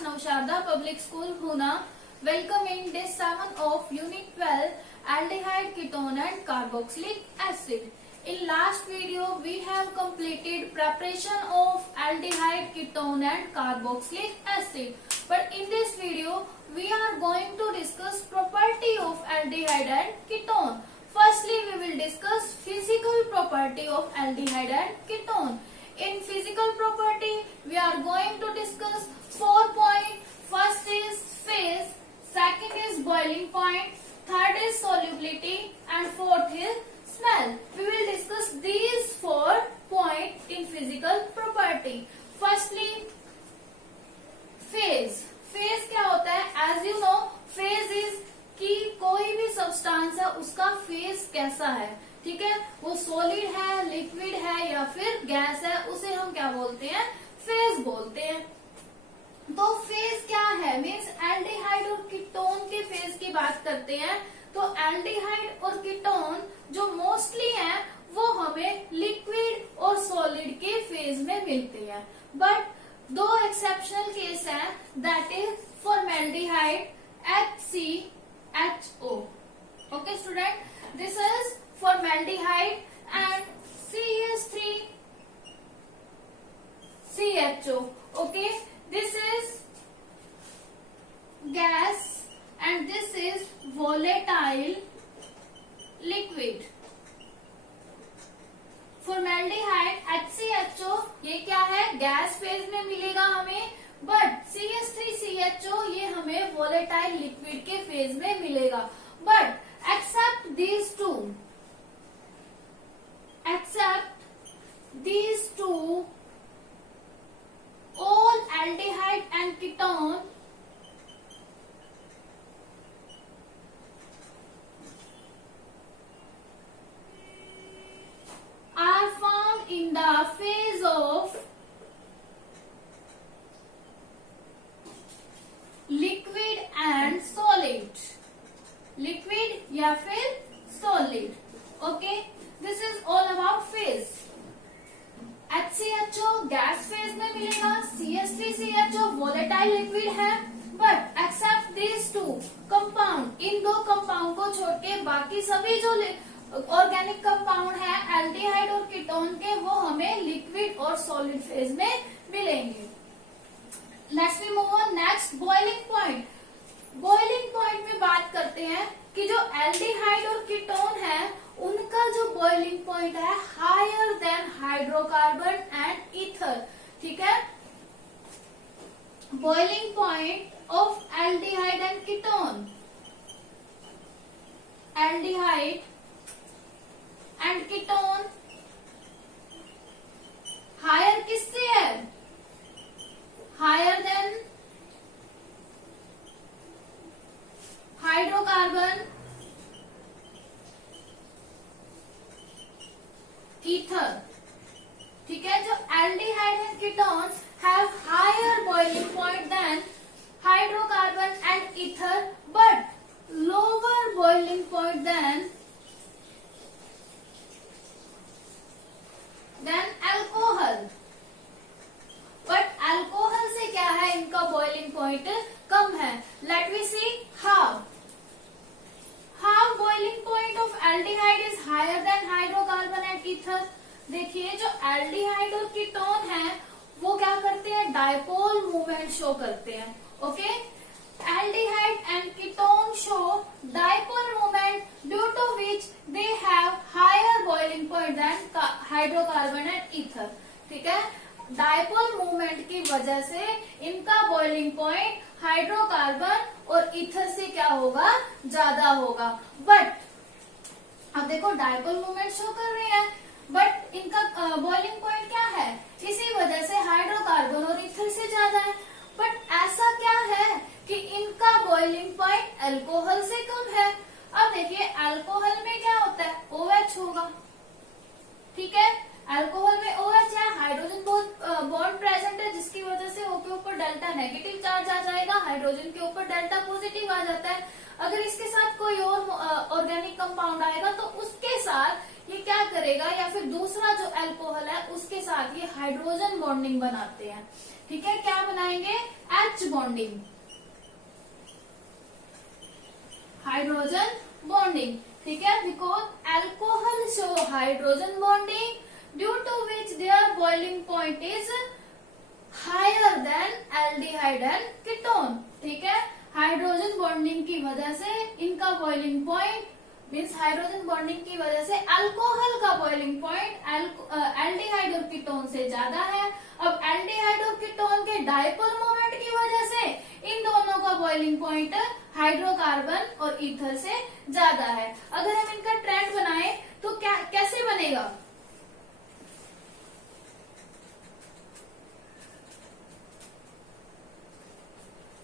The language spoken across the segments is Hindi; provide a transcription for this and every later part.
Nausharda Public School, Pune. Welcome in day 7 of Unit 12, Aldehyde, Ketone and Carboxylic Acid. In last video, we have completed preparation of aldehyde, ketone and carboxylic acid. But in this video, we are going to discuss property of aldehyde and ketone. Firstly, we will discuss physical property of aldehyde and ketone. In physical property, we are going to discuss 4 points. First is phase, second is boiling point, third is solubility and fourth is smell. We will discuss these 4 points in physical property. Firstly, phase. Phase क्या होता है? As you know, phase is कि कोई भी सब्सटेंस है उसका फेज कैसा है, ठीक है, वो सॉलिड है, लिक्विड है या फिर गैस है, उसे हम क्या बोलते हैं? फेज बोलते हैं। तो फेज क्या है? मीन्स एल्डिहाइड और कीटोन के फेज की बात करते हैं। तो एल्डिहाइड और कीटोन जो मोस्टली हैं वो हमें लिक्विड और सॉलिड के फेज में मिलते हैं। बट 2 एक्सेप्शनल केस है, that is formaldehyde HCHO. Okay student, this is formaldehyde and CH3CHO. Okay, this is gas and this is volatile liquid. Formaldehyde HCHO ये क्या है? गैस फेज में मिलेगा हमें, बट CH3CHO ये हमें वोलेटाइल लिक्विड के फेज में मिलेगा। But except these two, all aldehyde and ketone are found in the phase of liquid and solid, liquid या फिर solid. Okay, this is all about phase. HCHO gas phase में मिलेगा, CH3CHO वोलेटाइल लिक्विड है, बट एक्सेप्ट दिस 2 कंपाउंड, इन 2 कंपाउंड को छोड़ के बाकी सभी जो ऑर्गेनिक कंपाउंड है एल्डिहाइड और कीटोन के, वो हमें लिक्विड और सॉलिड फेज में मिलेंगे। Let's we move on next, boiling point. Boiling point में बात करते हैं कि जो एल्डिहाइड और कीटोन है उनका जो बॉइलिंग पॉइंट है higher than hydrocarbon and ether, ठीक है। Boiling point of aldehyde and ketone, aldehyde and ketone higher किससे है? हायर देन हाइड्रोकार्बन, ईथर, ठीक है। जो aldehyde and ketone have higher boiling point than hydrocarbon and ether, but lower boiling point than alcohol. But alcohol से क्या है, इनका बॉइलिंग पॉइंट कम है। Let we see how boiling point of aldehyde is higher than hydrocarbon and ether. देखिए जो एल्डिहाइड और कीटोन है वो क्या करते हैं? डायपोल मूवमेंट शो करते हैं। Okay, aldehyde and ketone show dipole movement due to which they have higher boiling point than hydrocarbon and ether, ठीक है। डायपोल मूवमेंट की वजह से इनका बॉइलिंग पॉइंट हाइड्रोकार्बन और ईथर से क्या होगा? ज्यादा होगा। बट अब देखो डायपोल मूवमेंट शो कर रहे हैं, बट इनका बॉइलिंग पॉइंट क्या है? इसी वजह से हाइड्रोकार्बन और ईथर से ज्यादा है। बट ऐसा क्या है कि इनका बॉइलिंग पॉइंट अल्कोहल से कम है। अब देखिए अल्कोहल में क्या होता है? OH होगा, ठीक है। अल्कोहल में OH है, हाइड्रोजन बॉन्ड प्रेजेंट है, जिसकी वजह से O के ऊपर डेल्टा नेगेटिव चार्ज आ जाएगा, हाइड्रोजन के ऊपर डेल्टा पॉजिटिव आ जाता है। अगर इसके साथ कोई और ऑर्गेनिक कंपाउंड आएगा तो उसके साथ ये क्या करेगा? करेगा या फिर दूसरा जो अल्कोहल है उसके साथ ये हाइड्रोजन बॉन्डिंग बनाते हैं। ठीक है, क्या बनाएंगे? H bonding, hydrogen bonding. ठीक है, because alcohol show hydrogen bonding due to which their boiling point is higher than aldehyde and ketone. ठीक है, हाइड्रोजन बॉन्डिंग की वजह से इनका boiling point means hydrogen bonding की वजह से अल्कोहल का बॉइलिंग पॉइंट एल्डिहाइड और कीटोन से ज्यादा है। अब एल्डिहाइड और कीटोन के डायपोल मोमेंट की वजह से इन दोनों का बॉइलिंग पॉइंट हाइड्रोकार्बन और ईथर से ज्यादा है। अगर हम इनका ट्रेंड बनाएं तो क्या कैसे बनेगा?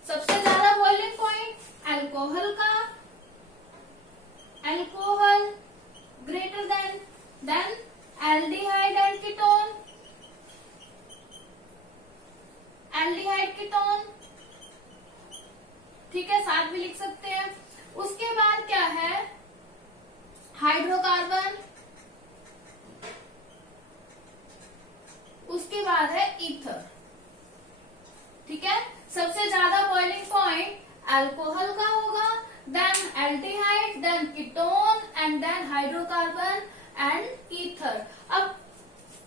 सबसे ज्यादा बॉइलिंग पॉइंट अल्कोहल का, alcohol greater than aldehyde and ketone, aldehyde ketone. ठीक है, साथ भी लिख सकते हैं। उसके बाद क्या है? हाइड्रोकार्बन, उसके बाद है ईथर। ठीक है, सबसे ज्यादा बॉइलिंग पॉइंट अल्कोहल का होगा, then aldehyde, then ketone and then hydrocarbon and ether. अब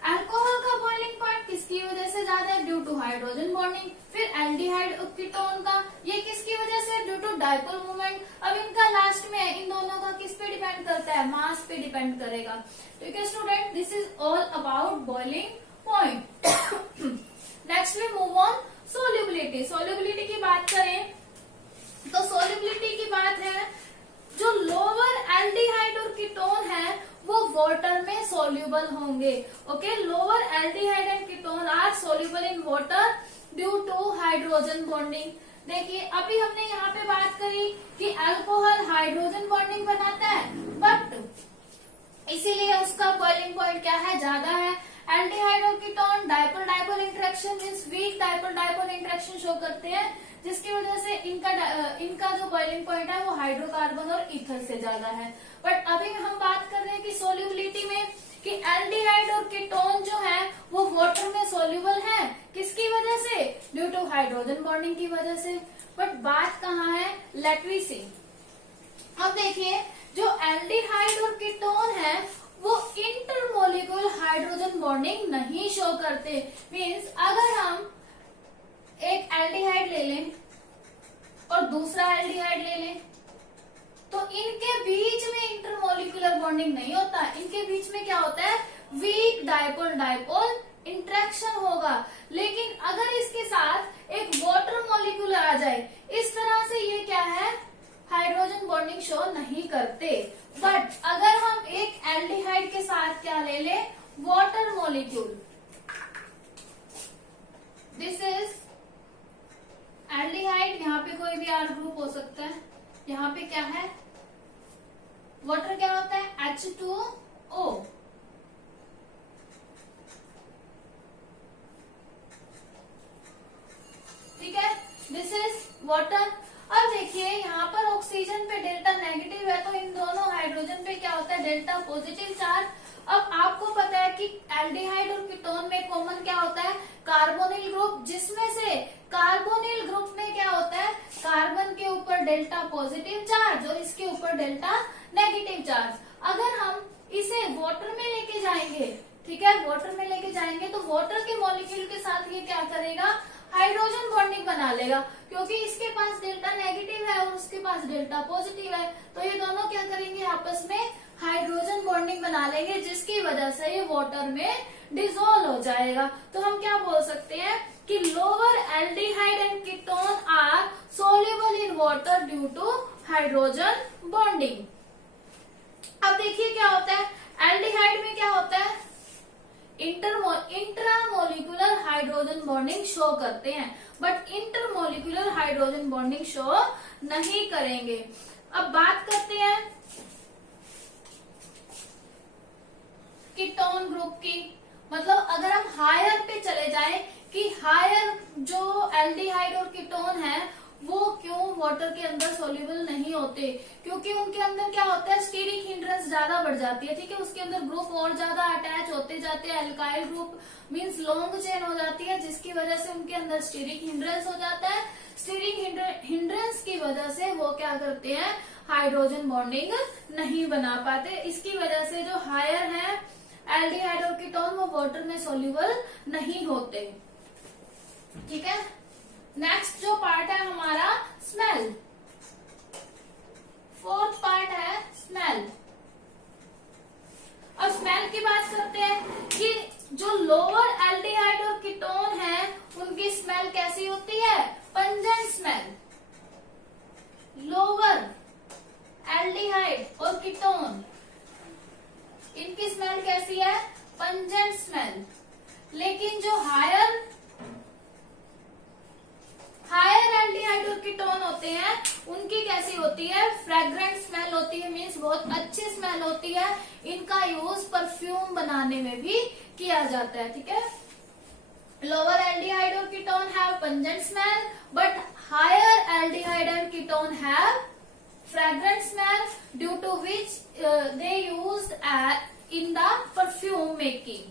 अल्कोहल का बॉइलिंग पॉइंट किसकी वजह से ज्यादा है? Due to hydrogen bonding. फिर एल्डिहाइड और कीटोन का ये किसकी वजह से? Due to dipole movement. अब इनका लास्ट में इन दोनों का किस पे डिपेंड करता है? मास पे डिपेंड करेगा। ठीक है student, this is all about boiling point. Next we move on solubility. Solubility की बात करें तो सोल्युबिलिटी की बात है, जो लोअर एल्डिहाइड और कीटोन है वो वाटर में सोल्यूबल होंगे। Okay, lower aldehyde and ketone are soluble in water due to hydrogen bonding. देखिए, अभी हमने यहाँ पे बात करी कि अल्कोहल हाइड्रोजन बॉन्डिंग बनाता है, बट इसीलिए उसका बॉइलिंग पॉइंट क्या है? ज्यादा है। एल्डिहाइड और ketone dipole dipole interaction means weak dipole dipole interaction show करते हैं, जिसकी वजह से इनका जो बॉइलिंग पॉइंट है वो हाइड्रोकार्बन और ईथर से ज्यादा है। बट अभी हम बात कर रहे हैं कि सोल्यूबिलिटी में कि एल्डिहाइड और कीटोन जो है वो वाटर में सोल्यूबल है। किसकी वजह से? ड्यू टू हाइड्रोजन बॉन्डिंग की वजह से। बट बात कहाँ है? लेट वी सी। अब देखिए, जो एल्डिहाइड और कीटोन है वो इंटरमोलिक्यूल हाइड्रोजन बॉन्डिंग नहीं शो करते। मीन्स अगर हम एक एल्डिहाइड ले लें और दूसरा एल्डिहाइड ले लें तो इनके बीच में इंटरमोलिक्यूलर बॉन्डिंग नहीं होता। इनके बीच में क्या होता है? वीक डायपोल डायपोल इंटरेक्शन होगा। लेकिन अगर इसके साथ एक वाटर मॉलिक्यूल आ जाए, इस तरह से ये क्या है? हाइड्रोजन बॉन्डिंग शो नहीं करते। बट अगर हम एक एल्डिहाइड के साथ क्या ले ले? Water molecule, this is aldehyde, यहाँ पे कोई भी आर ग्रुप हो सकता है। यहाँ पे क्या है? वाटर क्या होता है? H2O। ठीक है, दिस इज वाटर। अब देखिए, यहाँ पर ऑक्सीजन पे डेल्टा नेगेटिव है तो इन दोनों हाइड्रोजन पे क्या होता है? Delta positive charge. अब आपको पता है कि एल्डिहाइड और कीटोन में कॉमन क्या होता है? कार्बोनिल ग्रुप, जिसमें से कार्बोनिल ग्रुप में क्या होता है? कार्बन के ऊपर डेल्टा पॉजिटिव चार्ज और इसके ऊपर डेल्टा नेगेटिव चार्ज। अगर हम इसे वाटर में लेके जाएंगे, ठीक है, वाटर में लेके जाएंगे तो वाटर के मॉलिक्यूल के साथ ये क्या करेगा? हाइड्रोजन बॉन्डिंग बना लेगा, क्योंकि इसके पास डेल्टा नेगेटिव है और उसके पास डेल्टा पॉजिटिव है। तो ये दोनों क्या करेंगे? आपस में हाइड्रोजन बॉन्डिंग बना लेंगे, जिसकी वजह से ये वाटर में डिसॉल्व हो जाएगा। तो हम क्या बोल सकते हैं कि lower aldehyde and ketone are soluble in water due to hydrogen bonding. अब देखिए क्या होता है, एल्डिहाइड में क्या होता है? इंट्रामोलिकुलर हाइड्रोजन बॉन्डिंग शो करते हैं, but intermolecular hydrogen bonding show नहीं करेंगे। अब बात करते हैं कीटोन ग्रुप की। मतलब अगर हम हायर पे चले जाएं कि हायर जो एल्डिहाइड और कीटोन है वो क्यों वाटर के अंदर सोल्यूबल नहीं होते? क्योंकि उनके अंदर क्या होता है, स्टीरिक हिंड्रेंस ज्यादा बढ़ जाती है, ठीक है, उसके अंदर ग्रुप और ज्यादा अटैच होते जाते हैं, alkyl group means long chain हो जाती है, जिसकी वजह से उनके अंदर स्टीरिक हिंड्रेंस हो जाता है। स्टीरिक हिंड्रेंस की वजह से वो क्या करते हैं, हाइड्रोजन बॉन्डिंग नहीं बना पाते। इसकी वजह से जो हायर है एल्डिहाइड और कीटोन वो वाटर में सोल्यूबल नहीं होते, ठीक है। नेक्स्ट जो पार्ट है हमारा स्मेल, फोर्थ पार्ट है स्मेल। अब स्मेल की बात करते हैं कि जो लोअर एल्डिहाइड और कीटोन है उनकी स्मेल कैसी होती है, पंजेंट स्मेल। लोअर एल्डिहाइड और कीटोन इनकी स्मेल कैसी है, पंजेंट स्मेल। लेकिन जो हायर एल्डिहाइड और कीटोन होते हैं उनकी कैसी होती है, फ्रेग्रेंट स्मेल होती है, मीन्स बहुत अच्छी स्मेल होती है। इनका यूज परफ्यूम बनाने में भी किया जाता है, ठीक है। लोअर एल्डिहाइड और ketone have pungent smell but higher aldehyde and ketone have fragrant smell due to which they used in the perfume making.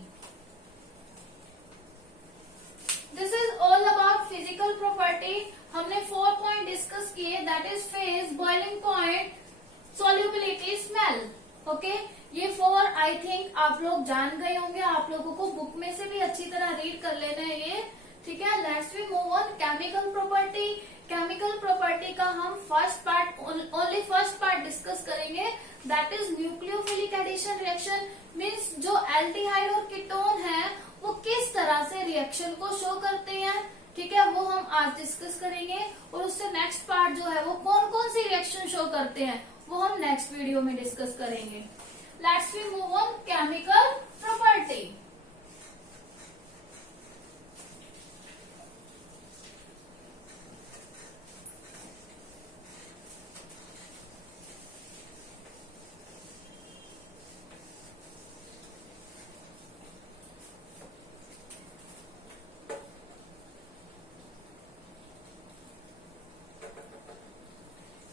This is all about physical property. हमने 4 पॉइंट डिस्कस किए, that is phase, boiling point, solubility, smell. Okay, ये 4 आई थिंक आप लोग जान गए होंगे, आप लोगों को बुक में से भी अच्छी तरह रीड कर लेना है ये, ठीक है। Let's we move on chemical property. Chemical property का हम ओनली फर्स्ट पार्ट डिस्कस करेंगे, that is nucleophilic addition reaction. Means जो एल्डिहाइड और कीटोन है वो किस तरह से रिएक्शन को शो करते हैं, ठीक है, वो हम आज डिस्कस करेंगे। और उससे नेक्स्ट पार्ट जो है वो कौन कौन सी रिएक्शन शो करते हैं वो हम नेक्स्ट वीडियो में डिस्कस करेंगे। Let's we move on chemical property.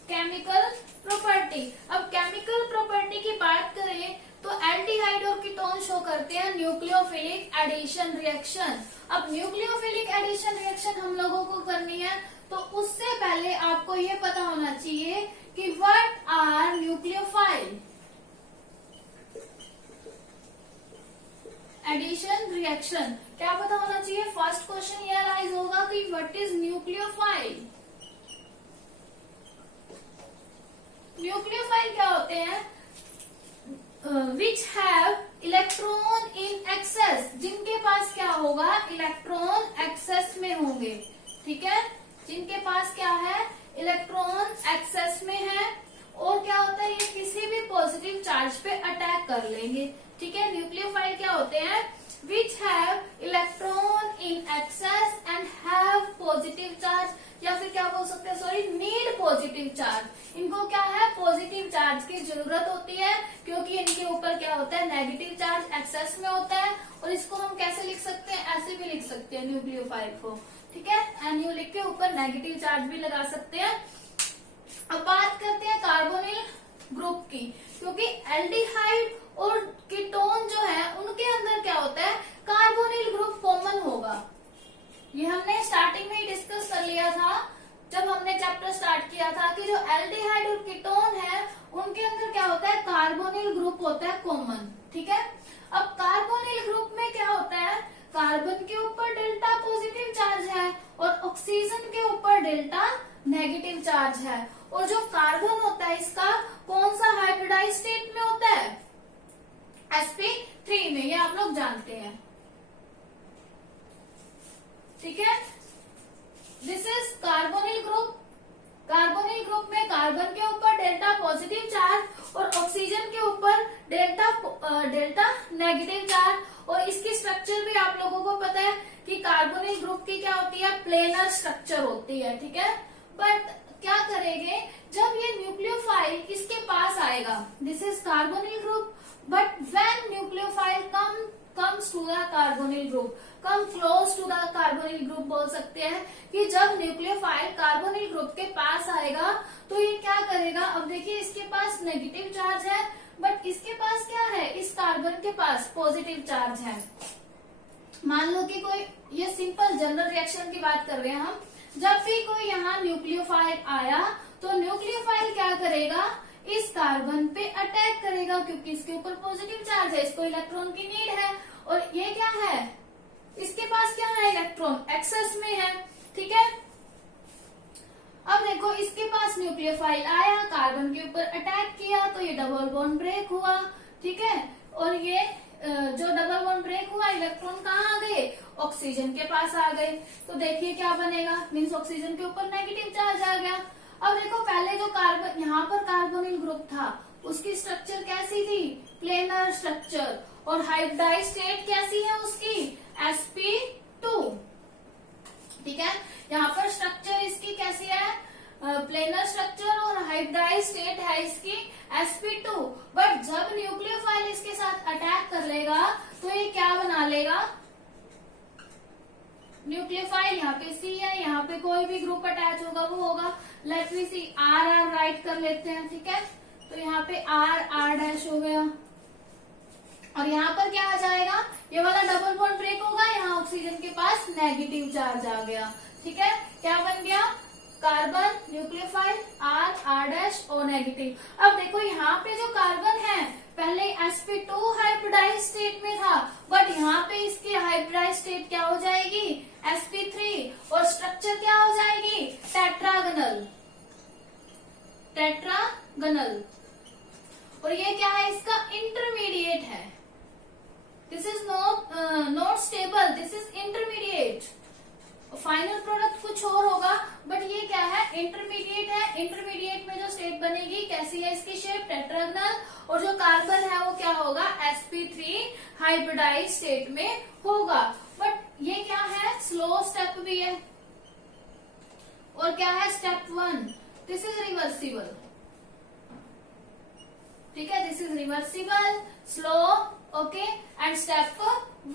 Chemical property. अब केमिकल प्रॉपर्टी की बात करें तो एल्डिहाइड और कीटोन शो करते हैं न्यूक्लियोफिलिक एडिशन रिएक्शन। अब न्यूक्लियोफिलिक एडिशन रिएक्शन हम लोगों को करनी है तो उससे पहले आपको ये पता होना चाहिए कि what are nucleophile addition reaction. क्या पता होना चाहिए, फर्स्ट क्वेश्चन ये राइज होगा कि व्हाट इज न्यूक्लियोफाइल। न्यूक्लियोफाइल क्या होते हैं, which have electron in excess, जिनके पास क्या होगा, इलेक्ट्रॉन एक्सेस में होंगे, ठीक है, जिनके पास क्या है, इलेक्ट्रॉन एक्सेस में है। और क्या होता है, ये किसी भी पॉजिटिव चार्ज पे अटैक कर लेंगे, ठीक है। न्यूक्लियोफाइल क्या होते हैं, which have electron in excess and have positive charge, या फिर क्या बोल सकते हैं, सॉरी, नीड पॉजिटिव चार्ज। इनको क्या है, पॉजिटिव चार्ज की जरूरत होती है क्योंकि इनके ऊपर क्या होता है, नेगेटिव चार्ज एक्सेस में होता है। और इसको हम कैसे लिख सकते हैं, ऐसे भी लिख सकते हैं न्यूक्लियोफाइल को, ठीक है, एनयू लिख के ऊपर नेगेटिव चार्ज भी लगा सकते हैं। अब बात करते हैं कार्बोनिल ग्रुप की, क्योंकि एल्डिहाइड और कीटोन जो है उनके अंदर क्या होता है, कार्बोनिल ग्रुप कॉमन होगा। ये हमने स्टार्टिंग में ही डिस्कस कर लिया था जब हमने चैप्टर स्टार्ट किया था कि जो एल्डिहाइड और कीटोन है उनके अंदर क्या होता है, कार्बोनिल ग्रुप होता है कॉमन, ठीक है। अब कार्बोनिल ग्रुप में क्या होता है, कार्बन के ऊपर डेल्टा पॉजिटिव चार्ज है और ऑक्सीजन के ऊपर डेल्टा नेगेटिव चार्ज है। और जो कार्बन होता है इसका कौन सा हाइब्रिडाइज स्टेट में होता है, sp3 में, ये आप लोग जानते हैं, ठीक है। This is carbonyl group. Carbonyl group में कार्बन के ऊपर डेल्टा पॉजिटिव चार्ज और ऑक्सीजन के ऊपर डेल्टा नेगेटिव चार्ज। और इसकी स्ट्रक्चर भी आप लोगों को पता है कि कार्बोनिल ग्रुप की क्या होती है, प्लेनर स्ट्रक्चर होती है, ठीक है। बट क्या करेंगे, जब ये न्यूक्लियोफाइल इसके पास आएगा, this is carbonyl group, but when nucleophile comes to the carbonyl group, come close to the carbonyl group बोल सकते हैं कि जब न्यूक्लियोफाइल कार्बोनिल ग्रुप के पास आएगा तो ये क्या करेगा। अब देखिए इसके पास नेगेटिव चार्ज है बट इसके पास क्या है, इस कार्बन के पास पॉजिटिव चार्ज है। मान लो कि कोई, ये सिंपल जनरल रिएक्शन की बात कर रहे हैं हम, जब भी कोई यहाँ न्यूक्लियोफाइल आया तो न्यूक्लियोफाइल क्या करेगा, इस कार्बन पे अटैक करेगा क्योंकि इसके ऊपर पॉजिटिव चार्ज है, इसको इलेक्ट्रॉन की नीड है। और ये क्या है, इसके पास क्या है, इलेक्ट्रॉन एक्सेस में है, ठीक है। अब देखो इसके पास न्यूक्लियोफाइल आया, कार्बन के ऊपर अटैक किया तो ये डबल बॉन्ड ब्रेक हुआ, ठीक है। और ये जो डबल बॉन्ड ब्रेक हुआ, इलेक्ट्रॉन कहाँ आ गए, ऑक्सीजन के पास आ गए। तो देखिए क्या बनेगा, मीन्स ऑक्सीजन के ऊपर नेगेटिव चार्ज आ गया। अब देखो पहले जो कार्बन, यहाँ पर कार्बोनिल ग्रुप था, उसकी स्ट्रक्चर कैसी थी, प्लेनर स्ट्रक्चर, और हाइब्रिडाइज स्टेट कैसी है उसकी, sp2, ठीक है। यहाँ पर स्ट्रक्चर इसकी कैसी है, प्लेनर स्ट्रक्चर, और हाइब्रिडाइज स्टेट है इसकी sp2। बट जब न्यूक्लियोफाइल इसके साथ अटैक कर लेगा तो ये क्या बना लेगा, न्यूक्लियोफाइल, यहाँ पे C है, यहाँ पे कोई भी ग्रुप अटैच होगा वो होगा, लेट मी सी, R राइट कर लेते हैं, ठीक है। तो यहाँ पे R' हो गया, और यहाँ पर क्या आ जाएगा, ये वाला डबल बॉन्ड ब्रेक होगा, यहाँ ऑक्सीजन के पास नेगेटिव चार्ज आ गया, ठीक है। क्या बन गया, कार्बन, न्यूक्लियोफाइल, R' और नेगेटिव। अब देखो यहाँ पे जो कार्बन है पहले sp2 हाइब्रिडाइज स्टेट में था, बट यहाँ पे इसकी हाइब्रिडाइज स्टेट क्या हो जाएगी, sp3, और स्ट्रक्चर क्या हो जाएगी, टेट्रागनल, टेट्रागनल। और ये क्या है, इसका इंटरमीडिएट है, this is not stable, this is intermediate. Final product कुछ और होगा बट ये क्या है, इंटरमीडिएट है। इंटरमीडिएट में जो स्टेट बनेगी कैसी है, इसकी शेप टेट्रागनल, और जो कार्बन है वो क्या होगा, sp3 हाइब्रिडाइज स्टेट में होगा। बट ये क्या है, स्लो स्टेप भी है, और क्या है, स्टेप 1, दिस इज रिवर्सिबल, ठीक है, this is reversible, slow, okay, and step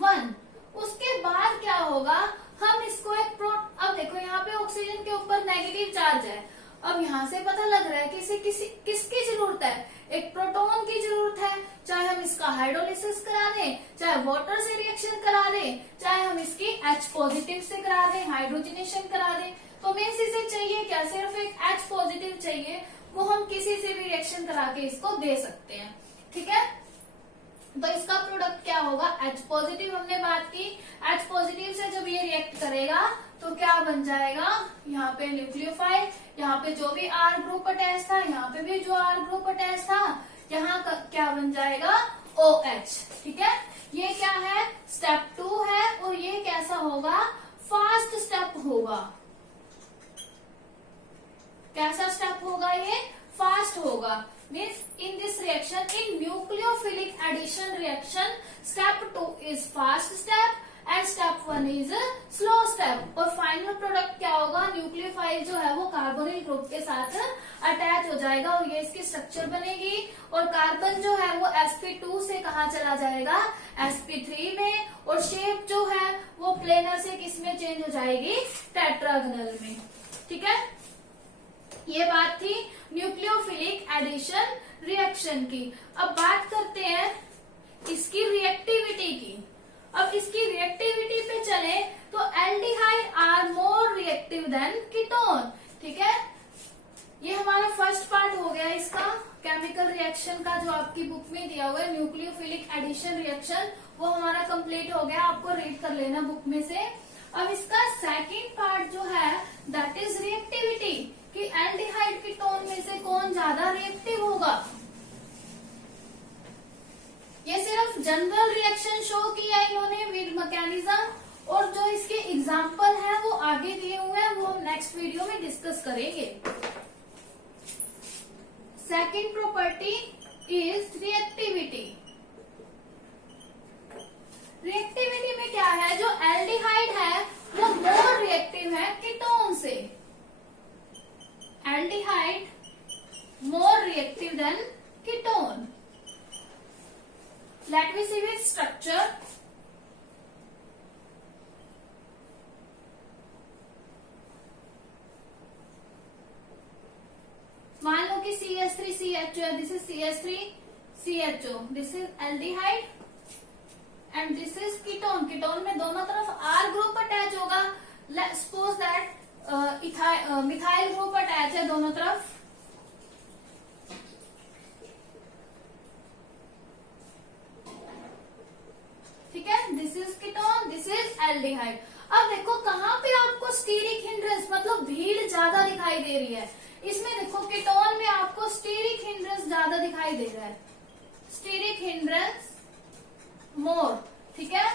1। उसके बाद क्या होगा, हम इसको एक अब देखो यहाँ पे ऑक्सीजन के ऊपर नेगेटिव चार्ज है। अब यहाँ से पता लग रहा है कि इसे किसकी जरूरत है, एक प्रोटॉन की जरूरत है। चाहे हम इसका हाइड्रोलिसिस करा दें, चाहे वाटर से रिएक्शन करा दें, चाहे हम इसकी H पॉजिटिव से करा दें, हाइड्रोजनेशन करा दें, तो मीन्स इसे चाहिए क्या, सिर्फ एक H पॉजिटिव चाहिए, वो हम किसी से भी रिएक्शन करा के इसको दे सकते हैं, ठीक है। तो इसका प्रोडक्ट क्या होगा, H पॉजिटिव, हमने बात की। H पॉजिटिव से जब ये रिएक्ट करेगा तो क्या बन जाएगा, यहाँ पे न्यूक्लियोफाइल, यहाँ पे जो भी R ग्रुप अटैच था, यहाँ पे भी जो R ग्रुप अटैच था, यहाँ क्या बन जाएगा, OH, ठीक है। ये क्या है, स्टेप 2 है, और ये कैसा होगा, फास्ट स्टेप होगा। कैसा स्टेप होगा, ये फास्ट होगा। Means in this reaction, in nucleophilic addition reaction, step 2 is fast step and step 1 is slow step। और फाइनल प्रोडक्ट क्या होगा, न्यूक्लियोफाइल जो है वो कार्बोनिल ग्रुप के साथ अटैच हो जाएगा, और ये इसकी स्ट्रक्चर बनेगी, और कार्बन जो है वो sp2 से कहाँ चला जाएगा, sp3 में, और शेप जो है वो प्लेनर से किस में चेंज हो जाएगी, टेट्रागनल में, ठीक है। ये बात थी न्यूक्लियोफिलिक एडिशन रिएक्शन की। अब बात करते हैं इसकी रिएक्टिविटी की। अब इसकी रिएक्टिविटी पे चले तो aldehyde are more reactive than ketone, ठीक है। ये हमारा फर्स्ट पार्ट हो गया इसका केमिकल रिएक्शन का, जो आपकी बुक में दिया हुआ है न्यूक्लियोफिलिक एडिशन रिएक्शन, वो हमारा कंप्लीट हो गया, आपको रीड कर लेना बुक में से। अब इसका सेकंड पार्ट जो है दैट इज रिएक्टिविटी, कि एल्डिहाइड कीटोन में से कौन ज्यादा रिएक्टिव होगा। ये सिर्फ जनरल रिएक्शन शो किया इन्होंने विद मैकेनिज्म, और जो इसके एग्जाम्पल है वो आगे दिए हुए हैं, वो हम नेक्स्ट वीडियो में डिस्कस करेंगे। Second property is reactivity. Reactivity में क्या है, जो एल्डिहाइड है वो मोर रिएक्टिव है कीटोन से। Aldehyde more reactive than ketone. Let me see with structure. CHO है, this is CH3 CHO, this is aldehyde and this is ketone. Ketone में दोनों तरफ R ग्रुप अटैच होगा। Suppose that methyl group attach है दोनों तरफ। ठीक है, this is ketone, this is aldehyde. अब देखो कहाँ पे आपको स्टीरिक हिंड्रेंस मतलब भीड़ ज्यादा दिखाई दे रही है। इसमें देखो कीटोन में आपको स्टीरिक हिंड्रेंस ज्यादा दिखाई दे रहा है, स्टीरिक हिंड्रेंस मोर। ठीक है,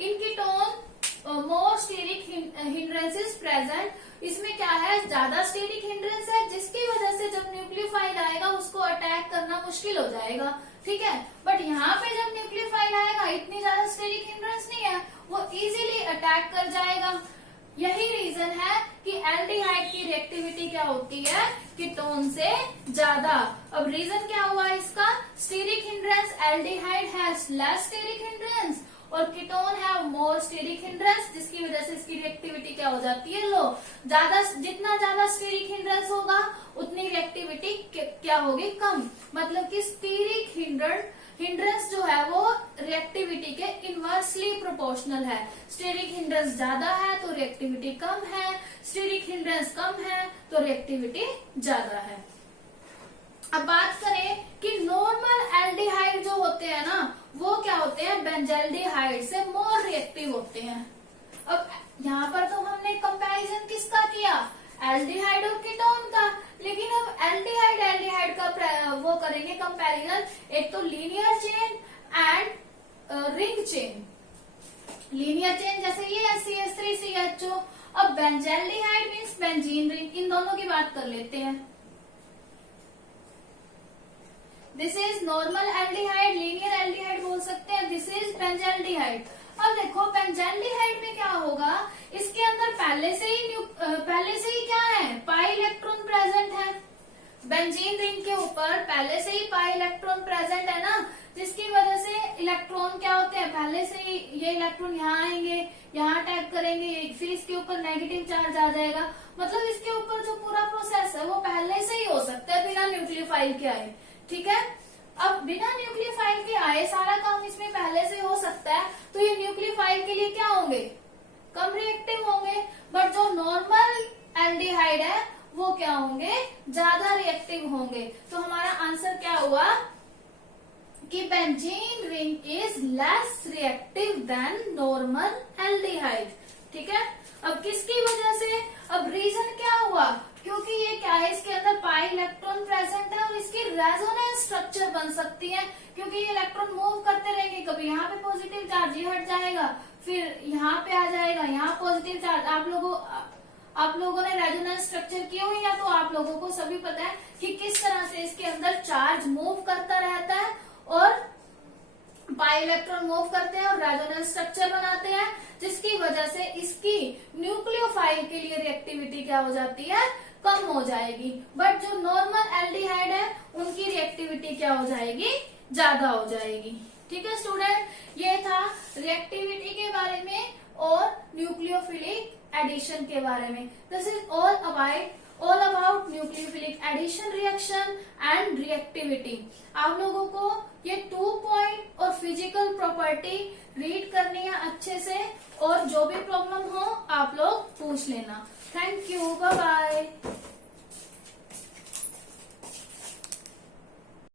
in ketone more steric hindrance is present. इसमें क्या है, ज्यादा स्टीरिक हिंड्रेंस है, जिसकी वजह से जब न्यूक्लियोफाइल आएगा उसको अटैक करना मुश्किल हो जाएगा। ठीक है, बट यहाँ पे जब न्यूक्लियोफाइल आएगा इतनी ज्यादा स्टीरिक हिंड्रेंस नहीं है, वो इजीली अटैक कर जाएगा। यही रीजन है कि एल्डिहाइड की रिएक्टिविटी क्या होती है, कीटोन से ज्यादा। अब रीजन क्या हुआ इसका, steric hindrance, aldehyde has less steric hindrance और कीटोन है मोर स्टीरिक हिंड्रेंस, जिसकी वजह से इसकी रिएक्टिविटी क्या हो जाती है, लो। ज्यादा, जितना ज्यादा स्टीरिक हिंड्रेंस होगा उतनी रिएक्टिविटी क्या होगी, कम। मतलब कि स्टीरिक हिंड्रेंस जो है वो रिएक्टिविटी के इनवर्सली प्रोपोर्शनल है। स्टीरिक हिंड्रेंस ज्यादा है तो रिएक्टिविटी कम है, स्टीरिक हिंड्रेंस कम है तो रिएक्टिविटी ज्यादा है। अब बात करें कि नॉर्मल एल्डिहाइड जो होते हैं ना, वो क्या होते हैं, बेंजल्डिहाइड से मोर रिएक्टिव होते हैं। अब यहाँ पर तो हमने कंपैरिजन किसका किया, एल्डिहाइड और कीटोन का, लेकिन अब एल्डिहाइड का वो करेंगे कंपैरिजन, एक तो linear chain and ring chain. Linear chain जैसे ये CH3 CHO। अब बेंजल्डिहाइड मीन्स बेंजीन रिंग, इन दोनों की बात कर लेते हैं। This is normal aldehyde, linear aldehyde बोल सकते हैं, दिस इज बेंजल्डिहाइड। अब देखो बेंजल्डिहाइड में क्या होगा, इसके अंदर पहले से ही क्या है, पाई इलेक्ट्रॉन प्रेजेंट है। बेंजीन रिंग के ऊपर पहले से ही पाई इलेक्ट्रॉन प्रेजेंट है ना, जिसकी वजह से इलेक्ट्रॉन क्या होते हैं, पहले से ही ये इलेक्ट्रॉन यहाँ आएंगे, यहाँ अटैक करेंगे, फिर इसके ऊपर नेगेटिव चार्ज आ जाएगा। मतलब इसके ऊपर जो पूरा प्रोसेस है वो पहले से ही हो सकता है बिना न्यूक्लियोफाइल के आए। ठीक है, अब बिना न्यूक्लियोफाइल के आए सारा काम इसमें पहले से हो सकता है, तो ये न्यूक्लियोफाइल के लिए क्या होंगे, कम रिएक्टिव होंगे। बट जो नॉर्मल एल्डिहाइड है वो क्या होंगे, ज्यादा रिएक्टिव होंगे। तो हमारा आंसर क्या हुआ कि benzene ring is less reactive than normal aldehyde. ठीक है, अब किसकी वजह से, अब रीजन क्या हुआ, क्योंकि ये क्या है, इसके अंदर पाई इलेक्ट्रॉन प्रेजेंट है और इसकी रेजोनेंस स्ट्रक्चर बन सकती है, क्योंकि ये इलेक्ट्रॉन मूव करते रहेंगे, कभी यहाँ पे पॉजिटिव चार्ज ये हट जाएगा, फिर यहाँ पे आ जाएगा, यहाँ पॉजिटिव चार्ज। आप लोगों ने रेजोनेंस स्ट्रक्चर की हुई है, तो आप लोगों को सभी पता है कि किस तरह से इसके अंदर चार्ज मूव करता रहता है और पाई इलेक्ट्रॉन मूव करते हैं और रेजोनेंस स्ट्रक्चर बनाते हैं, जिसकी वजह से इसकी न्यूक्लियोफाइल के लिए रिएक्टिविटी क्या हो जाती है, कम हो जाएगी। बट जो नॉर्मल एल्डिहाइड है उनकी रिएक्टिविटी क्या हो जाएगी, ज्यादा हो जाएगी। ठीक है स्टूडेंट, ये था रिएक्टिविटी के बारे में और न्यूक्लियोफिलिक एडिशन के बारे में। This is all about nucleophilic addition reaction and reactivity. आप लोगों को ये 2 पॉइंट और फिजिकल प्रॉपर्टी रीड करनी है अच्छे से, और जो भी प्रॉब्लम हो आप लोग पूछ लेना। Thank you, bye bye.